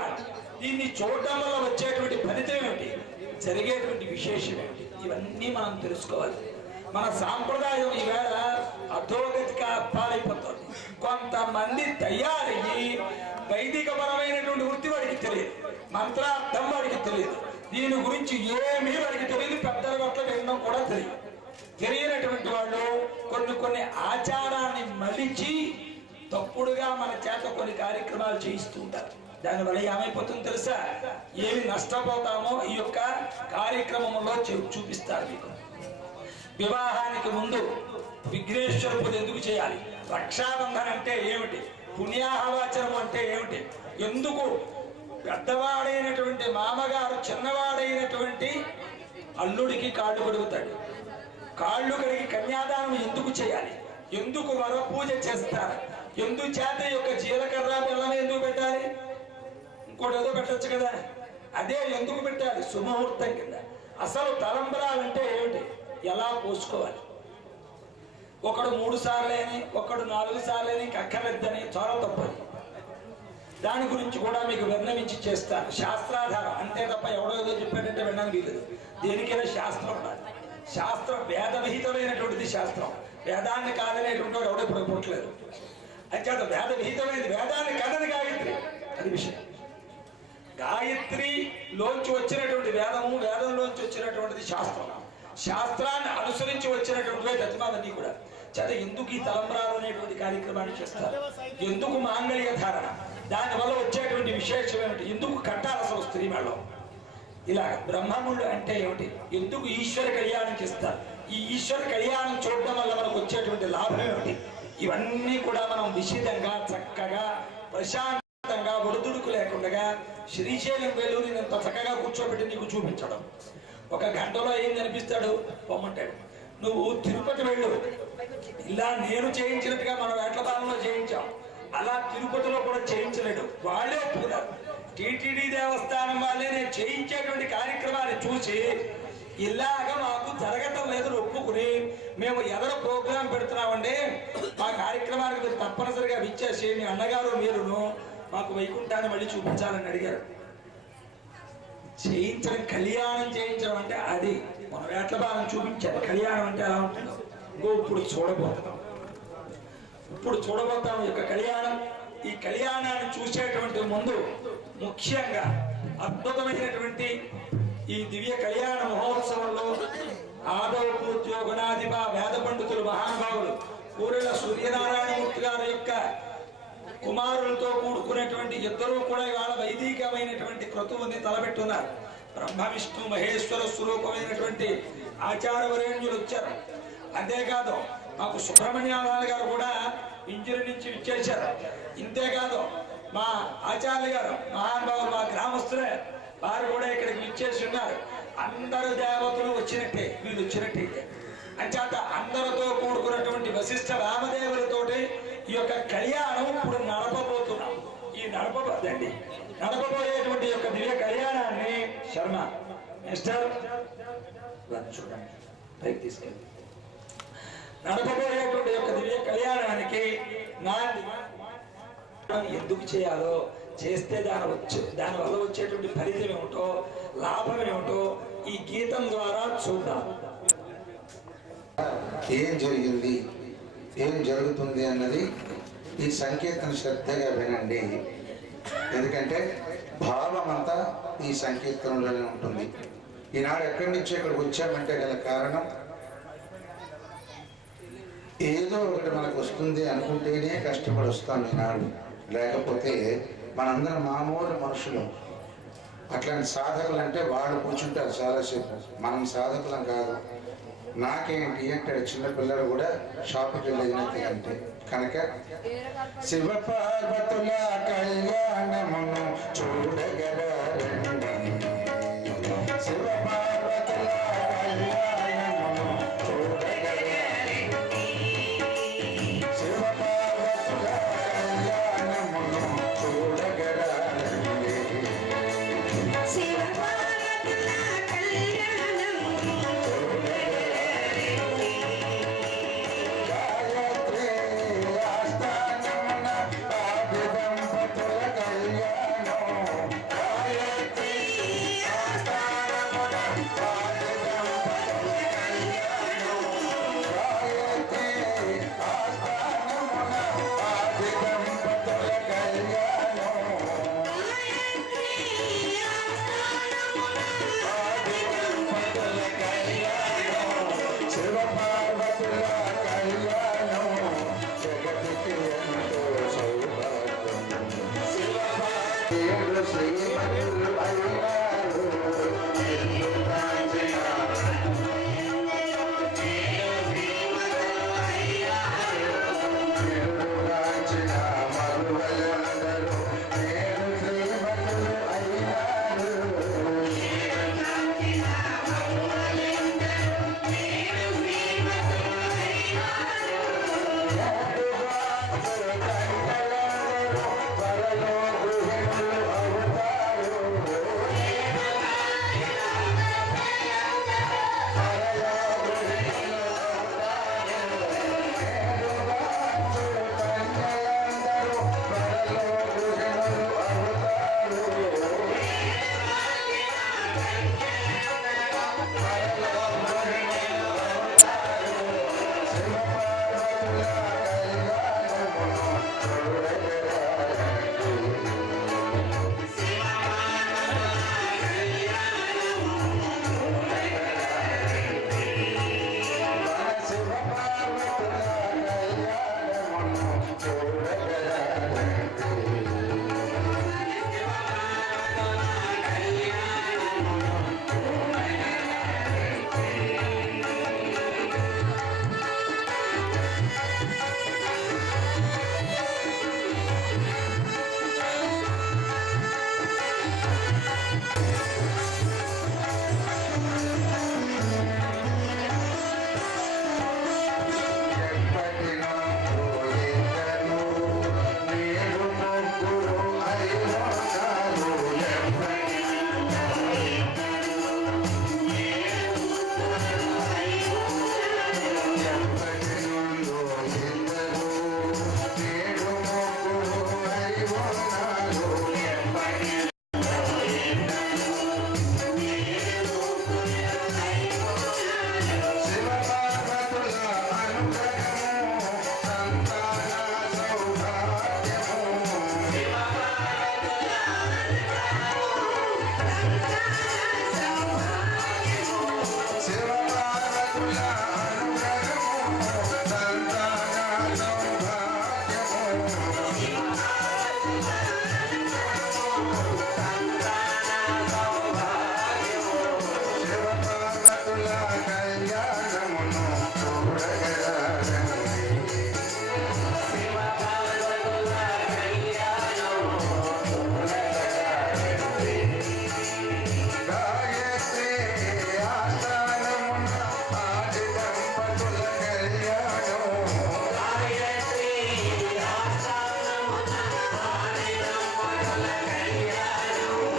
కళ్యాణం. దీన్ని చూడడం వల్ల వచ్చేటువంటి ఫలితం ఏమిటి, జరిగేటువంటి విశేషం ఏమిటి, ఇవన్నీ మనం తెలుసుకోవాలి. మన సాంప్రదాయం ఈవేళ అధోగతిగా పాలైపోతుంది. కొంతమంది తయారయ్యి వైదికపరమైనటువంటి వృత్తి వాడికి తెలియదు, మంత్రార్థం వాడికి తెలియదు, దీని గురించి ఏమీ వాడికి తెలియదు, పెద్దల గట్ల వినడం కూడా తెలియదు. తెలియనటువంటి వాళ్ళు కొన్ని ఆచారాన్ని మలిచి తప్పుడుగా మన చేత కొన్ని కార్యక్రమాలు చేయిస్తూ ఉంటారు. దానివల్ల ఏమైపోతుందో తెలుసా, ఏమి నష్టపోతామో ఈ యొక్క కార్యక్రమంలో చూపిస్తారు మీకు. వివాహానికి ముందు విఘ్నేశ్వర పూజ ఎందుకు చేయాలి, రక్షాబంధన అంటే ఏమిటి, పుణ్యాహవాచనం అంటే ఏమిటి, ఎందుకు పెద్దవాడైనటువంటి మామగారు చిన్నవాడైనటువంటి అల్లుడికి కాళ్ళు కడుగుతాడు, కాళ్ళు కడిగి కన్యాదానం ఎందుకు చేయాలి, ఎందుకు వర పూజ చేస్తారు, ఎందుచేత యొక్క జీలకర్ర బెల్లం ఎందుకు పెట్టాలి, ఇంకోటి ఏదో పెట్టచ్చు కదా, అదే ఎందుకు పెట్టాలి, శుభముహూర్తం కింద. అసలు తలంబరాలంటే ఏమిటి, ఎలా పోసుకోవాలి, ఒకడు 3 సార్లేని ఒకడు 4 సార్లేని అక్కర్లేదని చాలా తప్పదు. దాని గురించి కూడా మీకు విన్నవించి చేస్తాను. శాస్త్రాధారం అంతే తప్ప ఎవడో ఏదో చెప్పాడంటే వినడానికి వీలేదు. దేనికైనా శాస్త్రం ఉండాలి. శాస్త్రం వేద విహితమైనటువంటిది. శాస్త్రం వేదాన్ని కాదనేటువంటి వాడు ఎవడో ఇప్పుడు పుట్టలేదు. అయితే వేద విహితమైనది, వేదాన్ని కాదని గాయత్రి, అది విషయం. గాయత్రిలోంచి వచ్చినటువంటి వేదము, వేదంలోంచి వచ్చినటువంటిది శాస్త్రం. శాస్త్రాన్ని అనుసరించి వచ్చినటువంటి దతిమావన్నీ కూడా చేత ఎందుకు ఈ తలంబరాలు అనేటువంటి కార్యక్రమాన్ని చేస్తారు, ఎందుకు మాంగళ్య ధారణ, దానివల్ల వచ్చేటువంటి విశేషం ఏమిటి, ఎందుకు కట్టాలి అసలు స్త్రీ మేళం, ఇలా బ్రహ్మముళ్ళు అంటే ఏమిటి, ఎందుకు ఈశ్వర కళ్యాణం చేస్తారు, ఈ ఈశ్వర కళ్యాణం చూడడం వల్ల మనకు వచ్చేటువంటి లాభం ఏమిటి, ఇవన్నీ కూడా మనం విశిదంగా చక్కగా ప్రశాంతంగా ఒడిదుడుకు లేకుండా శ్రీశైలం వేలూరి ఇంత చక్కగా కూర్చోబెట్టి నీకు చూపించడం. 1 గంటలో ఏం కనిపిస్తాడు, పొమ్మంటాడు. నువ్వు తిరుపతి వెళ్ళు, ఇలా నేను చేయించినట్టుగా మనం వేట్లపాలెంలో చేయించాం, అలా తిరుపతిలో కూడా చేయించలేడు, వాళ్ళే ఒప్పుకున్నారు. టీటీడీ దేవస్థానం వాళ్ళే నేను చేయించేటువంటి కార్యక్రమాన్ని చూసి ఇలాగ మాకు జరగటం లేదని ఒప్పుకుని మేము ఎవరో ప్రోగ్రాం పెడుతున్నామండి, మా కార్యక్రమానికి మీరు తప్పనిసరిగా విచ్చేసి మీ అన్నగారు మీరును మాకు వైకుంఠాన్ని మళ్ళీ చూపించాలని అడిగారు. చేయించడం, కళ్యాణం చేయించడం అంటే అది. మన వేట్లపాలెం చూపించారు కళ్యాణం అంటే ఎలా ఉంటుందో. ఇప్పుడు చూడబోతాం యొక్క కళ్యాణం. ఈ కళ్యాణాన్ని చూసేటువంటి ముందు ముఖ్యంగా అద్భుతమైనటువంటి ఈ దివ్య కళ్యాణ మహోత్సవంలో ఆదవ పూజ్యోగుణాధిప వేద పండితులు మహానుభావులు కూరెల సూర్యనారాయణమూర్తి గారి యొక్క కుమారులతో కూడుకునేటువంటి ఇద్దరూ కూడా ఇవాళ వైదికమైనటువంటి క్రతువుని తలపెట్టున్నారు. బ్రహ్మ విష్ణు మహేశ్వర స్వరూపమైనటువంటి ఆచార్యవరేణ్యులు వచ్చారు. అంతేకాదు మాకు సుబ్రహ్మణ్యారాయణ గారు కూడా ఇంజూరి నుంచి ఇచ్చేశారు. ఇంతేకాదు మా ఆచార్య గారు మహానుభావులు మా గ్రామస్తులే, వారు కూడా ఇక్కడికి ఇచ్చేసి ఉన్నారు. అందరు దేవతలు వచ్చినట్టే వీళ్ళు వచ్చినట్టయితే అంచేత అందరితో కూడుకున్నటువంటి వశిష్ఠ రామదేవులతోటి ఈ యొక్క కళ్యాణం ఇప్పుడు నడపబోతున్నాం. ఈ నడపబోయేటువంటి యొక్క దివ్య కళ్యాణాన్ని శర్మ మిస్టర్ చూడండి పైకి తీసుకెళ్ళి నడపబోయేటువంటి యొక్క దివ్య కళ్యాణానికి ఎందుకు చేయాలో, చేస్తే దానివల్ల వచ్చేటువంటి ఫలితం ఏమిటో, లాభం ఏమిటో ఈ గీతం ద్వారా చూద్దాం. ఏం జరిగింది, ఏం జరుగుతుంది అన్నది ఈ సంకీర్తన శ్రద్ధగా వినండి. ఎందుకంటే భావం అంతా ఈ సంకీర్తనలోనే ఉంటుంది. ఈనాడు ఎక్కడి నుంచి ఇక్కడికి వచ్చామంటే గల కారణం ఏదో ఒకటి మనకు వస్తుంది అనుకుంటేనే కష్టపడి వస్తాం ఈనాడు. లేకపోతే మనందరం మామూలు మనుషులు. అట్లాంటి సాధకులు అంటే వాళ్ళు కూర్చుంటారు చాలాసేపు, మనం సాధకులం కాదు. నాకేంటి అంటే చిన్నపిల్లలు కూడా షాపుకి వెళ్ళినట్టు అంటే కనుక శివ పార్వతుల కళ్యాణమును చూడగలండి, శివ పార్వతుల కళ్యాణమును చూడగలండి, శివ పార్వతుల కళ్యాణమును చూడగలండి, శివ పార్వతుల కళ్యాణమును చూడగలండి, గాయత్రి ఆస్థానమున ఆది దంపతుల కళ్యాణం శ్రీమతులు అయ్యారు రాచిన మరువలందరూ నేను శ్రీమతులు అయ్యారు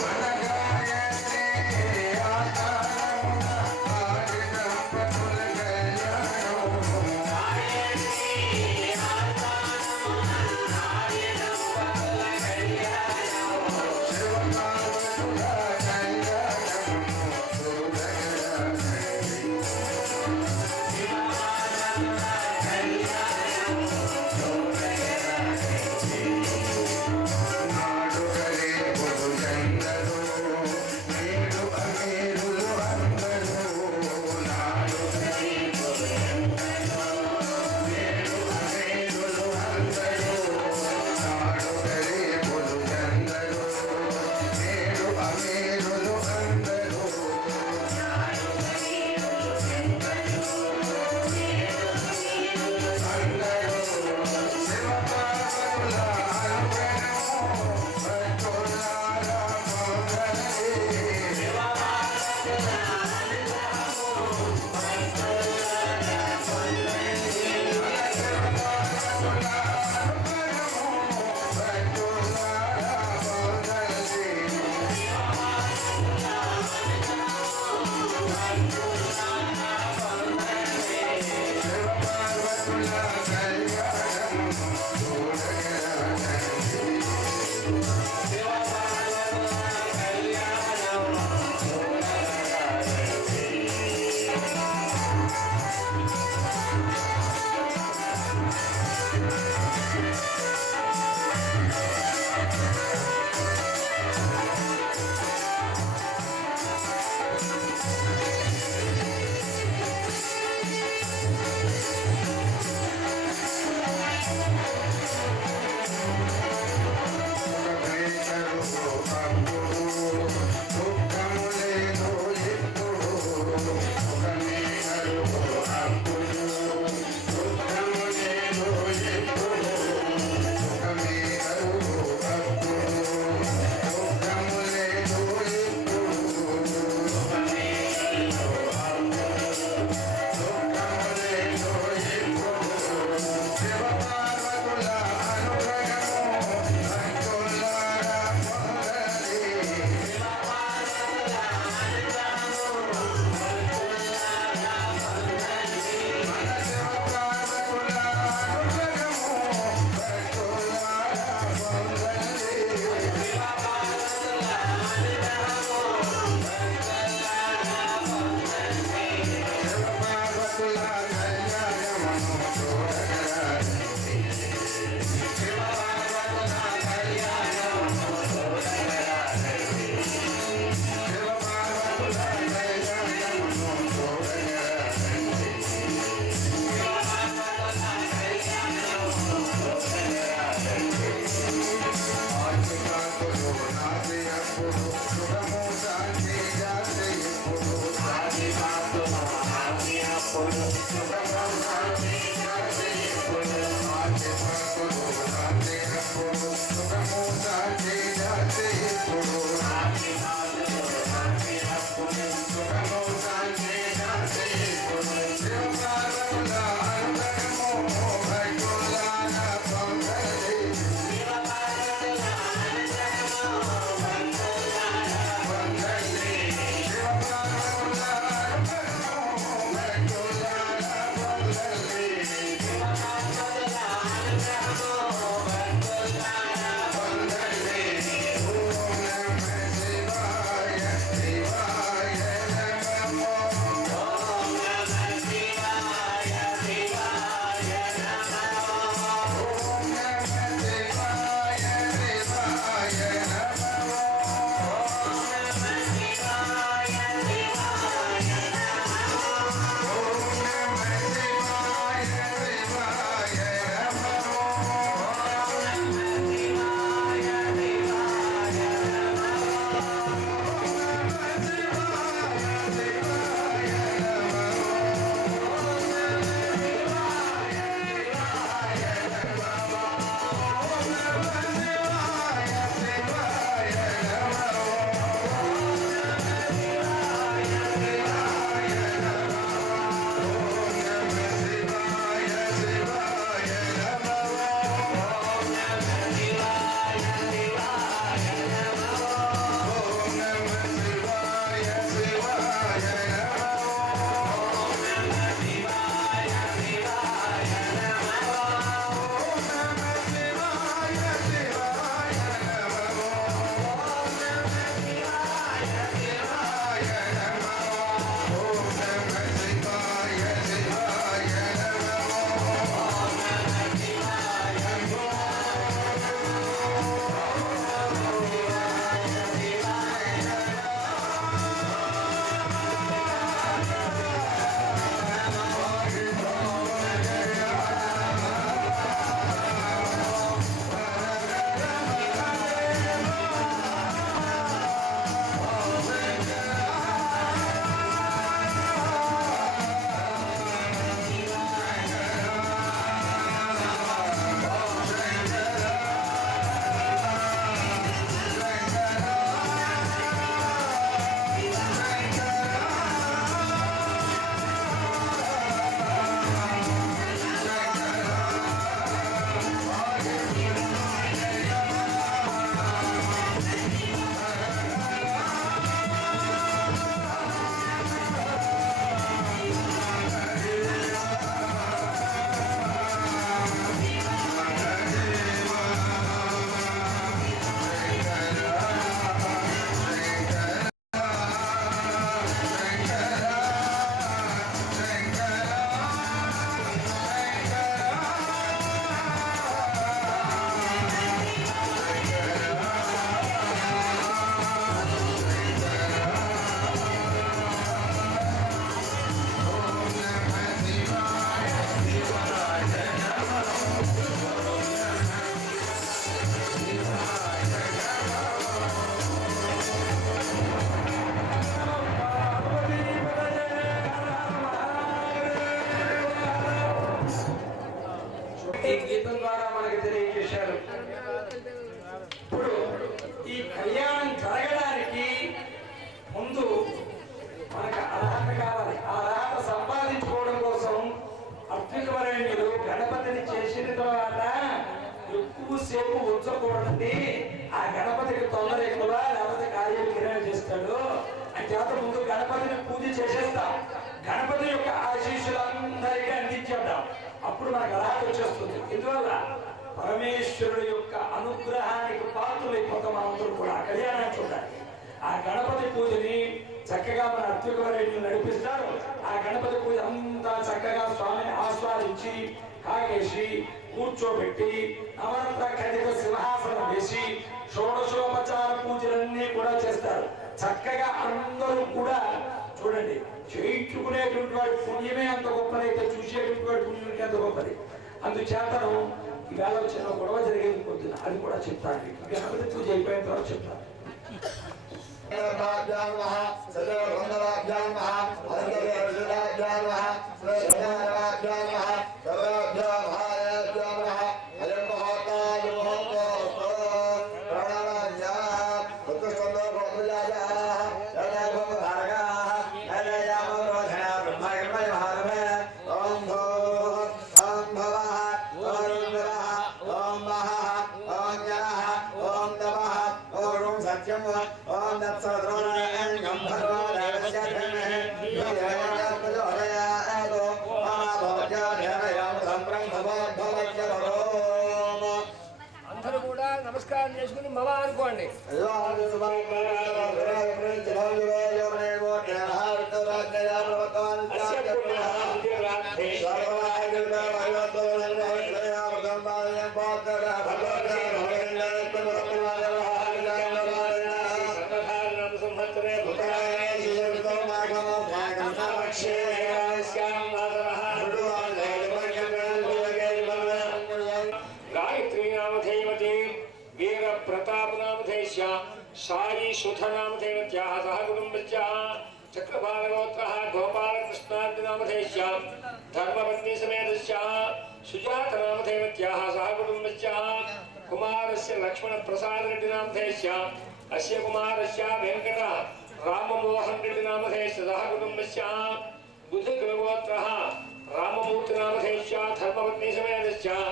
మన ఈ గీతం ద్వారా మనకు తెలియజేశారు. ఇప్పుడు ఈ కళ్యాణం జరగడానికి ముందు మనకు అర్హత కావాలి. ఆ అర్హత సంపాదించుకోవడం కోసం అత్యుత్తమరేణ్యులు గణపతిని చేసిన తర్వాత ఎక్కువసేపు ఉంచకూడదండి. ఆ గణపతికి తొందర ఎక్కువ, లేకపోతే కార్యం కిరణం చేస్తాడు అని చేత ముందు గణపతిని పూజ చేసేస్తాం. గణపతి యొక్క ఆశీస్సులందరికీ అందించేద్దాం. అప్పుడు మనకు అర్హత వచ్చేస్తుంది. ఇందువల్ల పరమేశ్వరుడు యొక్క అనుగ్రహానికి పాత్రలైపోతాం. మనందరూ కూడా కళ్యాణాన్ని చూడాలి. ఆ గణపతి పూజని చక్కగా మన అత్యుత్తమరేణ్యులు నడిపిస్తారు. ఆ గణపతి పూజ అంతా చక్కగా స్వామిని ఆస్వాదించి కాగేసి కూర్చోబెట్టి నవరత్న ఖండిత సింహాసనం వేసి షోడశోపచార పూజలన్నీ కూడా చేస్తారు. చక్కగా అందరూ కూడా చూడండి, చేయించుకునేటువంటి వాడి పుణ్యమే అంత గొప్పదైతే చూసేటువంటి వాడి పుణ్యం ఎంత గొప్పది. అందుచేతను ఈవేళ చిన్న గొడవ జరిగేది పొద్దున, అది కూడా చెప్తాను. గణపతి పూజ అయిపోయిన తర్వాత చెప్తాను. అందరూ కూడా నమస్కారం చేసుకుని మమ అనుకోండి. साई सुधनामधेयत्याः सह कुटुम्बस्याः चक्रपालगोत्रः गोपालकृष्णादिनामधेयस्याः धर्मपत्नी समेतस्याः सुजातनामधेयत्याः सह कुटुम्बस्याः कुमारस्य लक्ष्मणप्रसादरेड्डिनामधेयस्याः अस्य कुमारस्य वेङ्कट राममोहनरेड्डिनामधेयस्य सह कुटुम्बस्याः बुधगोत्रः राममूर्तिनामधेयस्याः धर्मपत्नी समेतस्याः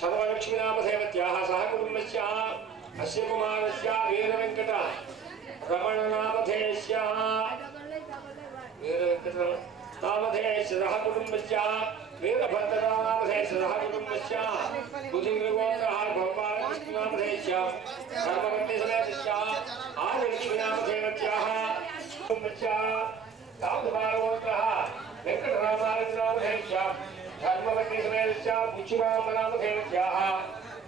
सर्वलक्ष्मीनामधेयत्याः सह कुटुम्बस्याः अस्य कुमारस्य वीरवेङ्कट रमणनामधेयस्य कुटुम्बस्य वीरभद्रनामधेयस्य कुटुम्बस्य बुधिगोत्रः गोपालकृष्णनामधेयस्य धर्मपत्नी समेतस्य आदिलक्ष्मीनामधेयत्याः कुटुम्बस्य ताम्रपालगोत्रः वेङ्कटरामानुजनामधेयस्य धर्मपत्नी समेतस्य बुच्चिरामनामधेयत्याः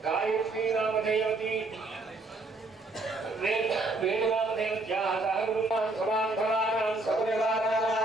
गायत्रीनामधेयवती वेणुनामधेयत्याः सह कुटुम्बान् समान्धराणां सपरिवाराणां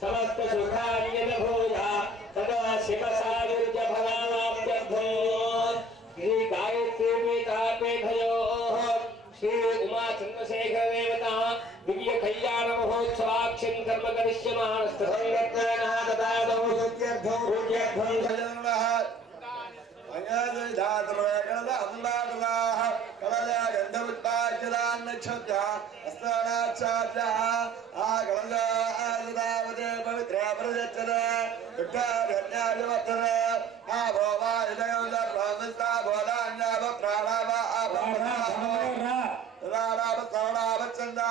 समस्त सुखानि भूया तदा शिव सायुज्य फलानाप्यर्थं श्री गायत्री तापेभयोः श्री उमा चंद्रशेखर देवता दिव्य कल्याण महोत्सवाख्यं कर्म करिष्यमाणस्तसंगत्वेन तदादौ सुत्यर्थं पूज्यर्थं सजनः अङ्गदातरगणदाम्बादलाः कलया गन्धमुत्पाद्यदान्नक्षत्या अस्तानाच्छाद्या आगणदावदे पवित्रा प्रजच्छते दुःखाभ्यज्ञायवर्तने आभोवायुधयोदर्भवस्ता बोधान्याव प्राणाव आभोरावत्सवणावच्छन्दा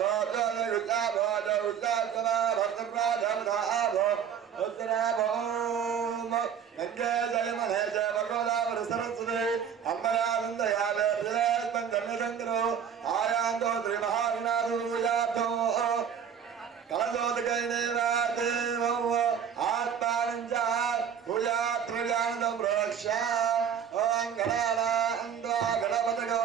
भोजोदयुजा भोजौजासवा भक्तप्राधवधाभो उत्तराभोम गङ्गे जयमने जय भगवदावर सरस्वती अम्बरानन्दयावे प्रियस्पन्दन्नशङ्करो आयान्दो त्रिमहाविनाथो यार्थो कलजोदकैनेवादेवो आत्मानञ्च भूयात्रियानन्दं प्ररक्ष्य ॐ गणानान्दो गणपतगो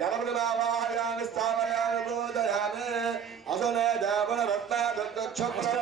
गणपति बाबायामि स्थापयामि बोधयामि असने देवल Dharma